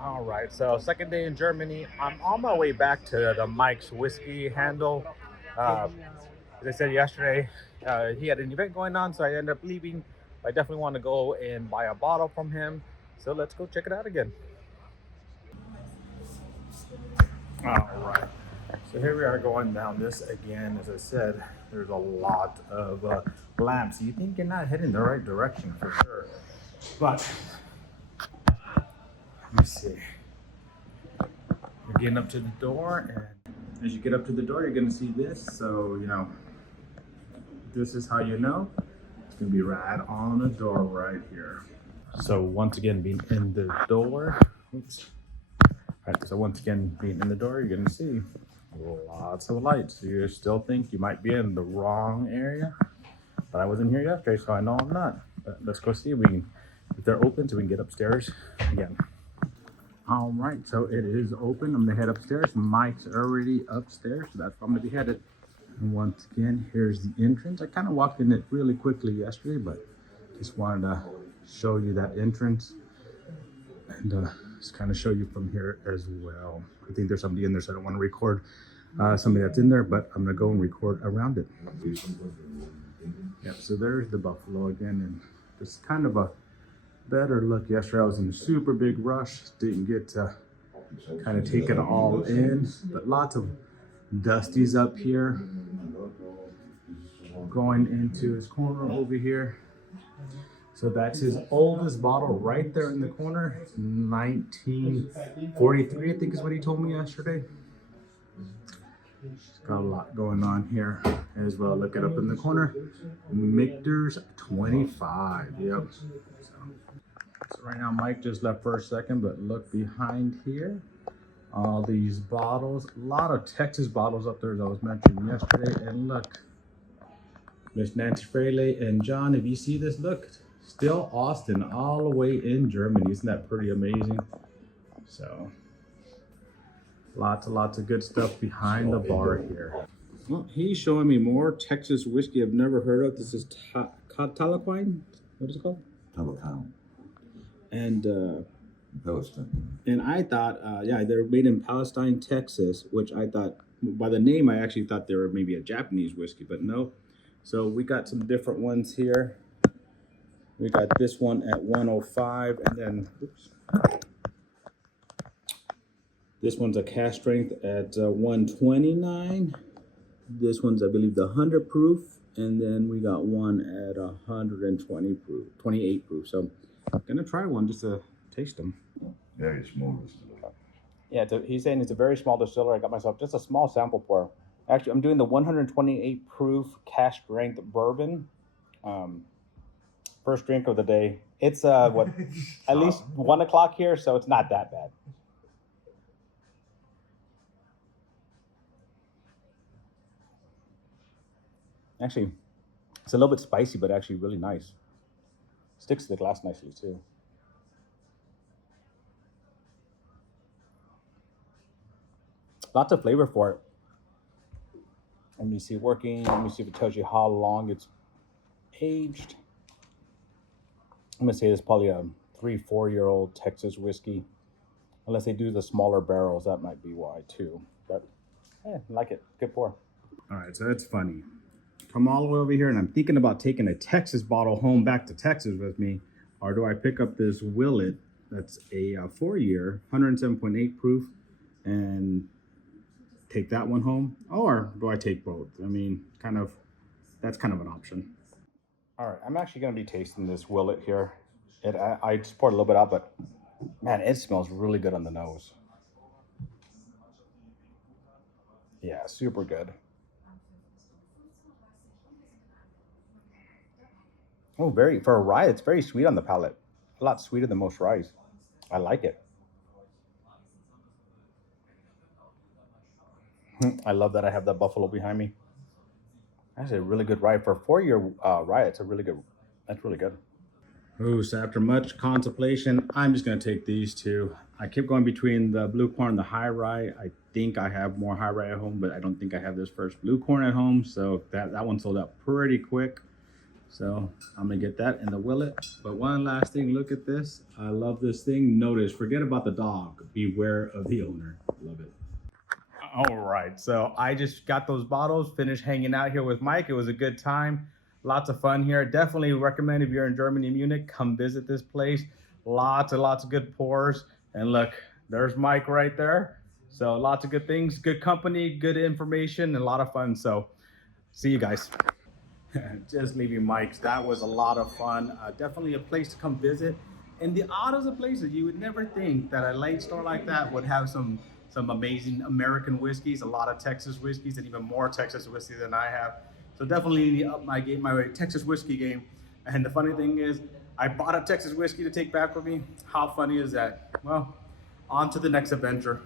All right, so second day in Germany. I'm on my way back to the Mike's Whiskey Handle. Uh, as I said yesterday, he had an event going on, so I ended up leaving. I definitely want to go and buy a bottle from him. So let's go check it out again. All right, so here we are going down this again. As I said, there's a lot of lamps. You think you're not heading the right direction for sure. But let me see. You're getting up to the door, and as you get up to the door, you're gonna see this. So, this is how you know it's gonna be right on the door right here. So once again, being in the door, oops. All right, so once again, being in the door, you're gonna see lots of lights. You still think you might be in the wrong area, but I wasn't here yesterday, so I know I'm not. But let's go see if they're open so we can get upstairs again. All right, so it is open. I'm gonna head upstairs. Mike's already upstairs, so that's where I'm gonna be headed. And once again, here's the entrance. I kind of walked in it really quickly yesterday, but just wanted to show you that entrance and just kind of show you from here as well. I think there's somebody in there, so I don't want to record somebody that's in there, but I'm gonna go and record around it. Yep, so there's the buffalo again, and just kind of a better look. Yesterday I was in a super big rush, didn't get to kind of take it all in, but lots of dusties up here. Going into his corner over here. So that's his oldest bottle right there in the corner. 1943, I think is what he told me yesterday. It's got a lot going on here as well. Look it up in the corner. Michter's 25. Yep. So right now, Mike just left for a second, but look behind here. All these bottles, a lot of Texas bottles up there, as I was mentioning yesterday. And look, Miss Nancy Fraley and John, if you see this, look, still Austin, all the way in Germany. Isn't that pretty amazing? So, lots and lots of good stuff behind the bar here. Well, he's showing me more Texas whiskey I've never heard of. This is Talaquine. What is it called? Talaquine. And Palestine. And I thought, yeah, they're made in Palestine, Texas, which I thought, by the name, I actually thought they were maybe a Japanese whiskey, but no. So we got some different ones here. We got this one at 105, and then, oops. This one's a cask strength at 129. This one's, I believe, the 100 proof, and then we got one at 120 proof, 28 proof. So I'm gonna try one just to taste them. Very small distillery. Yeah, he's saying it's a very small distillery. I got myself just a small sample pour. Actually, I'm doing the 128 proof cask strength bourbon. First drink of the day. It's what, at least 1 o'clock here, so it's not that bad. Actually, it's a little bit spicy, but actually really nice. Sticks to the glass nicely too. Lots of flavor for it. Let me see working. Let me see if it tells you how long it's aged. I'm gonna say it's probably a 3-4 year old Texas whiskey. Unless they do the smaller barrels, that might be why too. But yeah, I like it. Good pour. All right, so that's funny. Come all the way over here, and I'm thinking about taking a Texas bottle home back to Texas with me, or do I pick up this Willet that's a 4-year, 107.8 proof, and take that one home, or do I take both? I mean, that's kind of an option. All right, I'm actually going to be tasting this Willet here. I just poured a little bit out, but man, it smells really good on the nose. Yeah, super good. Oh, for a rye, it's very sweet on the palate. A lot sweeter than most ryes. I like it. I love that I have that buffalo behind me. That's a really good rye for a 4-year rye. That's really good. Ooh, so after much contemplation, I'm just gonna take these two. I kept going between the blue corn and the high rye. I think I have more high rye at home, but I don't think I have this first blue corn at home. So that one sold out pretty quick. So I'm gonna get that in the willet. But one last thing, look at this. I love this thing. Notice, forget about the dog. Beware of the owner. Love it. All right, so I just got those bottles, finished hanging out here with Mike. It was a good time. Lots of fun here. Definitely recommend if you're in Germany, Munich, come visit this place. Lots and lots of good pours. And look, there's Mike right there. So lots of good things, good company, good information, and a lot of fun. So see you guys. Just leaving Mike's. That was a lot of fun. Definitely a place to come visit. In the oddest of places, you would never think that a light store like that would have some amazing American whiskeys, a lot of Texas whiskeys, and even more Texas whiskey than I have. So definitely up my game, my Texas whiskey game. And the funny thing is, I bought a Texas whiskey to take back with me. How funny is that? Well, on to the next adventure.